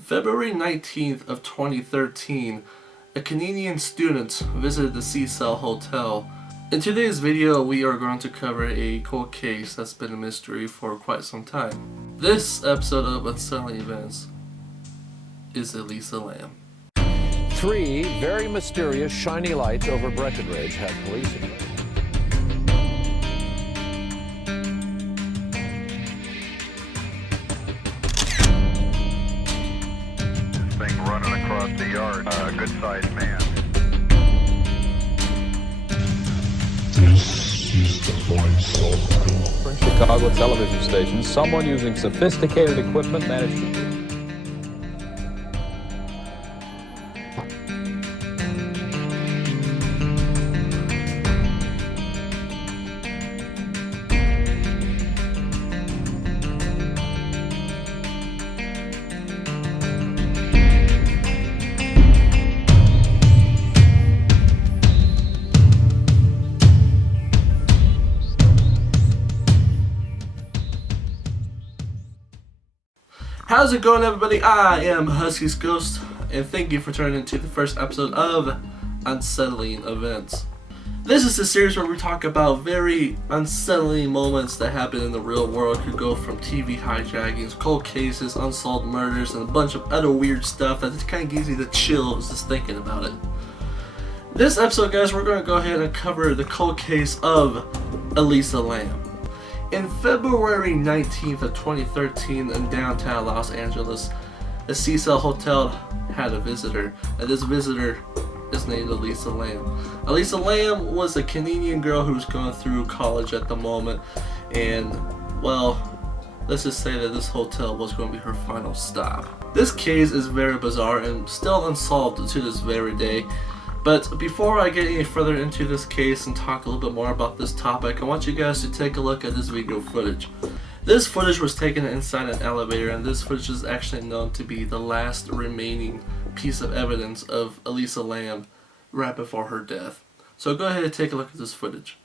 February 19th of 2013, a Canadian student visited the Cecil Hotel. In today's video, we are going to cover a cold case that's been a mystery for quite some time. This episode of Unsettling Events is Elisa Lam. Three very mysterious shiny lights over Breckenridge had police in it. Thing running across the yard, a good-sized man. This is the unsolved. In Chicago television stations, someone using sophisticated equipment managed to... How's it going, everybody? I am Huskiesghost, and thank you for turning into the first episode of Unsettling Events. This is a series where we talk about very unsettling moments that happen in the real world. Could go from TV hijackings, cold cases, unsolved murders, and a bunch of other weird stuff that just kind of gives you the chills just thinking about it. This episode, guys, we're going to go ahead and cover the cold case of Elisa Lam. In February 19th of 2013 in downtown Los Angeles, the Cecil Hotel had a visitor, and this visitor is named Elisa Lam. Elisa Lam was a Canadian girl who was going through college at the moment, and, well, let's just say that this hotel was going to be her final stop. This case is very bizarre and still unsolved to this very day. But before I get any further into this case and talk a little bit more about this topic, I want you guys to take a look at this video footage. This footage was taken inside an elevator, and this footage is actually known to be the last remaining piece of evidence of Elisa Lam right before her death. So go ahead and take a look at this footage.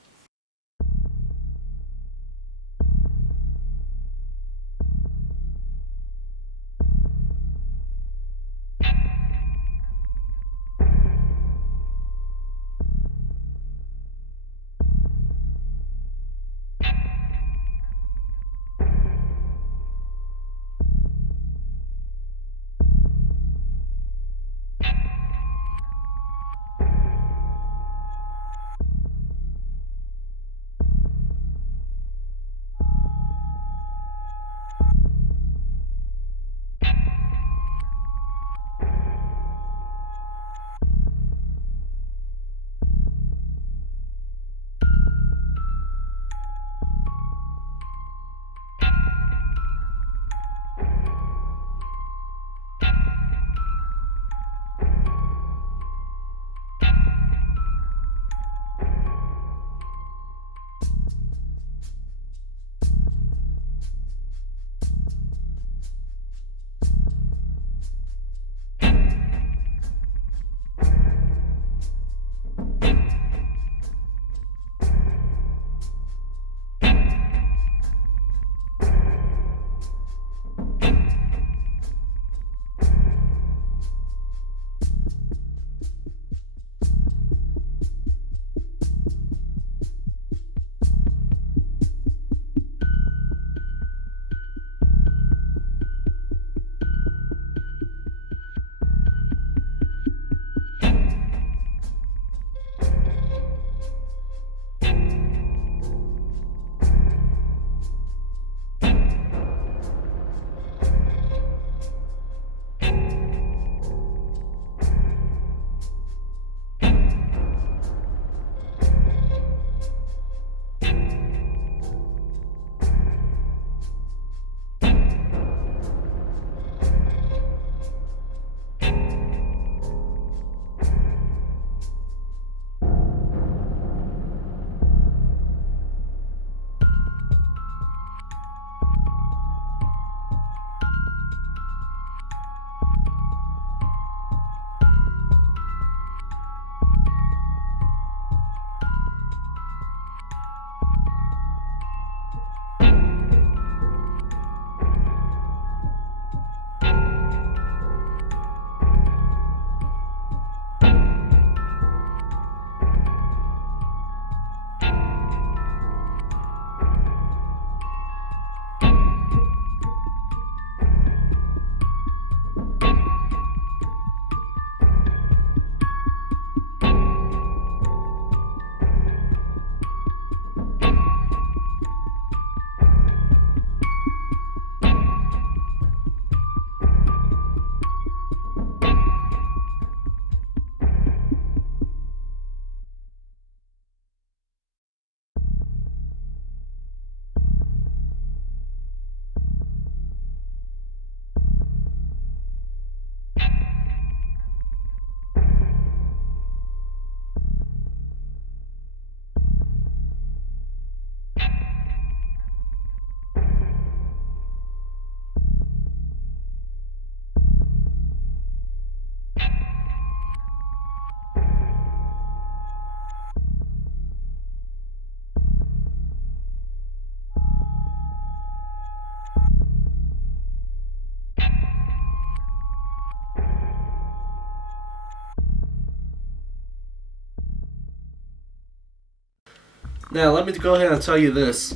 Now, let me go ahead and tell you this.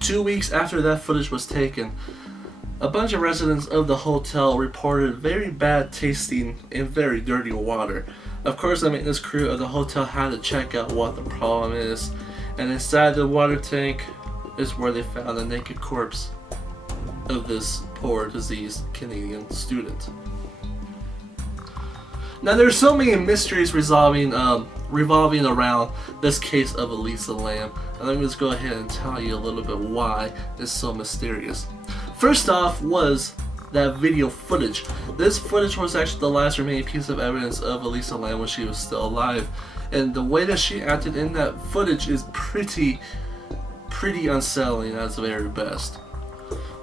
2 weeks after that footage was taken, a bunch of residents of the hotel reported very bad tasting and very dirty water. Of course, the maintenance crew of the hotel had to check out what the problem is, and inside the water tank is where they found a naked corpse of this poor, diseased Canadian student. Now, there's so many mysteries revolving around this case of Elisa Lam, and let me just go ahead and tell you a little bit why it's so mysterious. First off was that video footage. This footage was actually the last remaining piece of evidence of Elisa Lam when she was still alive, and the way that she acted in that footage is pretty unsettling at the very best.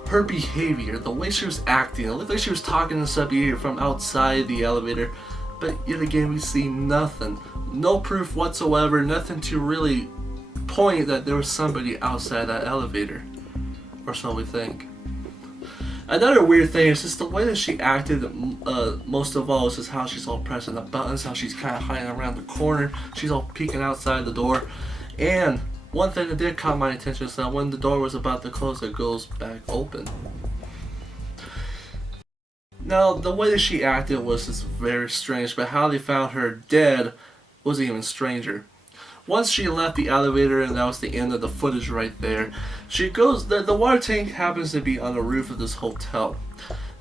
Her behavior, the way she was acting, it looked like she was talking to somebody from outside the elevator, but yet again we see nothing. No proof whatsoever, nothing to really point that there was somebody outside that elevator. Or so we think. Another weird thing is just the way that she acted, most of all, is just how she's all pressing the buttons, how she's kind of hiding around the corner, she's all peeking outside the door. And one thing that did caught my attention is that when the door was about to close, it goes back open. Now, the way that she acted was just very strange, but how they found her dead was even stranger. Once she left the elevator, and that was the end of the footage right there, she goes, the water tank happens to be on the roof of this hotel.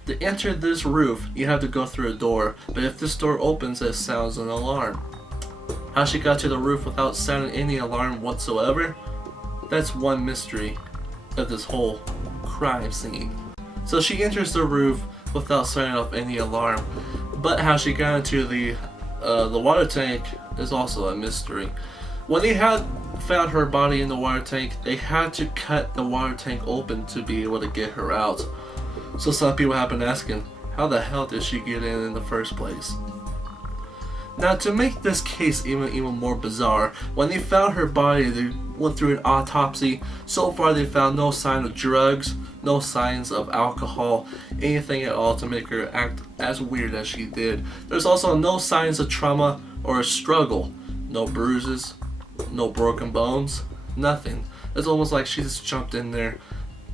To enter this roof, you have to go through a door, but if this door opens, it sounds an alarm. How she got to the roof without sounding any alarm whatsoever, that's one mystery of this whole crime scene. So she enters the roof without setting off any alarm, but how she got into the water tank is also a mystery. When they had found her body in the water tank, they had to cut the water tank open to be able to get her out. So some people have been asking, how the hell did she get in the first place? Now, to make this case even more bizarre, when they found her body, they went through an autopsy. So far, they found no sign of drugs, no signs of alcohol, anything at all to make her act as weird as she did. There's also no signs of trauma or a struggle. No bruises, no broken bones, nothing. It's almost like she just jumped in there,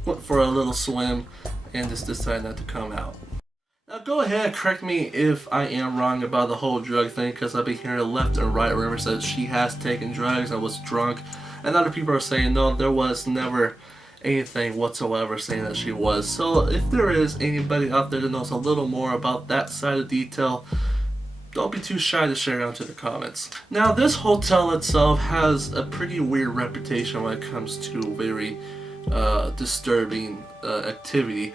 went for a little swim, and just decided not to come out. Now go ahead and correct me if I am wrong about the whole drug thing, because I've been hearing left and right rumors that she has taken drugs and was drunk, and other people are saying no, there was never anything whatsoever saying that she was. So if there is anybody out there that knows a little more about that side of detail, don't be too shy to share it out to the comments. Now, this hotel itself has a pretty weird reputation when it comes to very disturbing activity.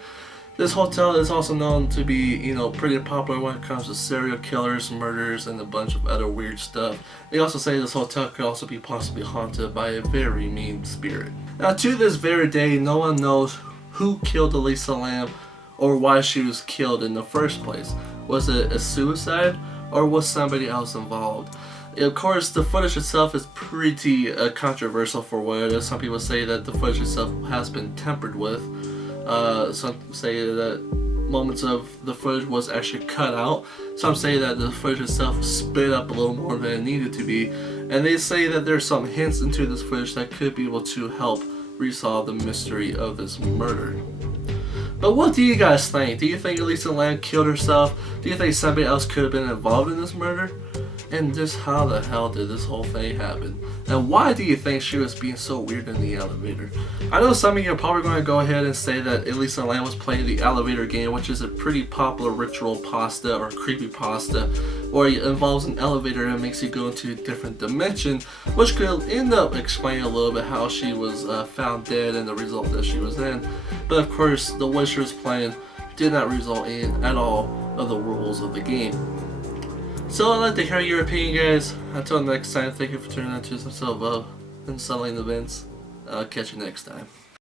This hotel is also known to be, pretty popular when it comes to serial killers, murders, and a bunch of other weird stuff. They also say this hotel could also be possibly haunted by a very mean spirit. Now, to this very day, no one knows who killed Elisa Lam or why she was killed in the first place. Was it a suicide, or was somebody else involved? Of course, the footage itself is pretty controversial for what it is. Some people say that the footage itself has been tampered with. Some say that moments of the footage was actually cut out. Some say that the footage itself sped up a little more than it needed to be. And they say that there's some hints into this footage that could be able to help resolve the mystery of this murder. But what do you guys think? Do you think Elisa Lam killed herself? Do you think somebody else could have been involved in this murder? And just how the hell did this whole thing happen? And why do you think she was being so weird in the elevator? I know some of you are probably going to go ahead and say that Elisa Lam was playing the elevator game, which is a pretty popular ritual pasta or creepy pasta, where it involves an elevator and makes you go into a different dimension, which could end up explaining a little bit how she was found dead and the result that she was in. But of course, the way she was playing did not result in at all of the rules of the game. So I'd like to hear your opinion, guys. Until next time, thank you for tuning in to some sort of unsettling events. I'll catch you next time.